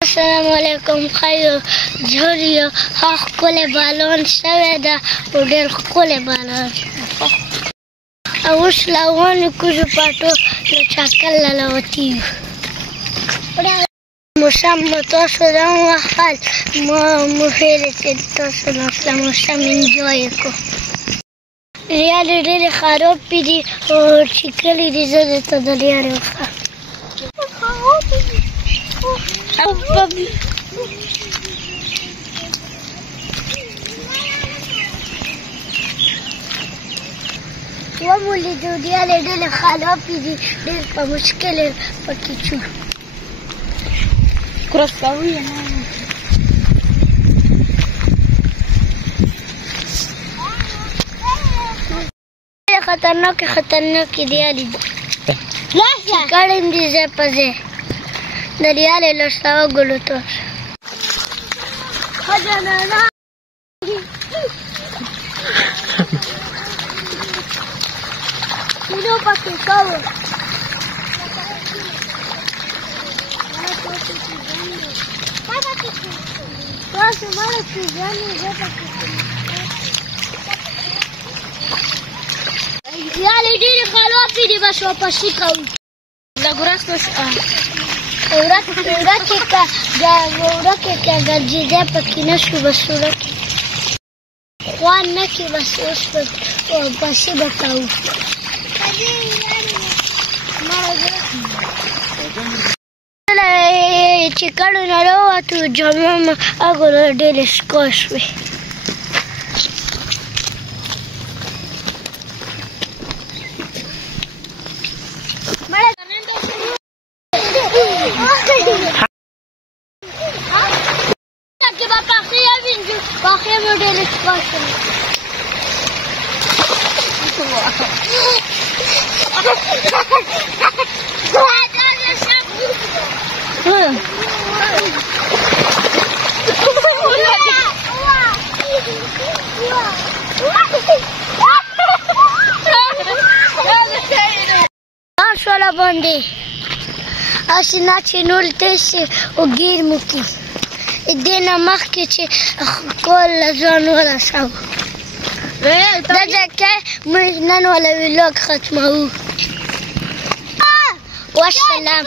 السلام علیکم خیو جوړیو ښه ښکلی بالون شوی ده او ډېر ښکلی بالون او اوس له ونې کوزو پاټو له چاکل نه راوتي یو موسم مو تاسو راووهل مو هیلې چې تاسو ناسته موسم انجوی کړو ریالې ډېرې خرابې دي او چې کلي دي زه درته د ریالې وښیم ومو لیدو ریالې ډېرې خرابې دي ډېر په مشکل یې پکې چو Красавые, خطرناک ریالې دي چې کړم دي ځای په ځای د ریالې له سوه ګلو تاسو مینو پکې کوو تاسو مړه پیژنئ زه پکې ریالې ډېرې خرابې دي بس واپسې کوو لږ ورکې که ګرځېدی پکې نه شو بس ورکې خوند نه کړي بس اوس واپسې به کوو چې کډو نه راووتو جامې مې هغه ډېرې سکا شوې پخې مې ډېرې سکا شوې شوله باندې هسې نه چې نور تېز شي او ګیر مو کړي دې نه مخکې چې کور له ځان ورسوو دا ځای کې موږ نن والا ویلاګ ختموو والسلام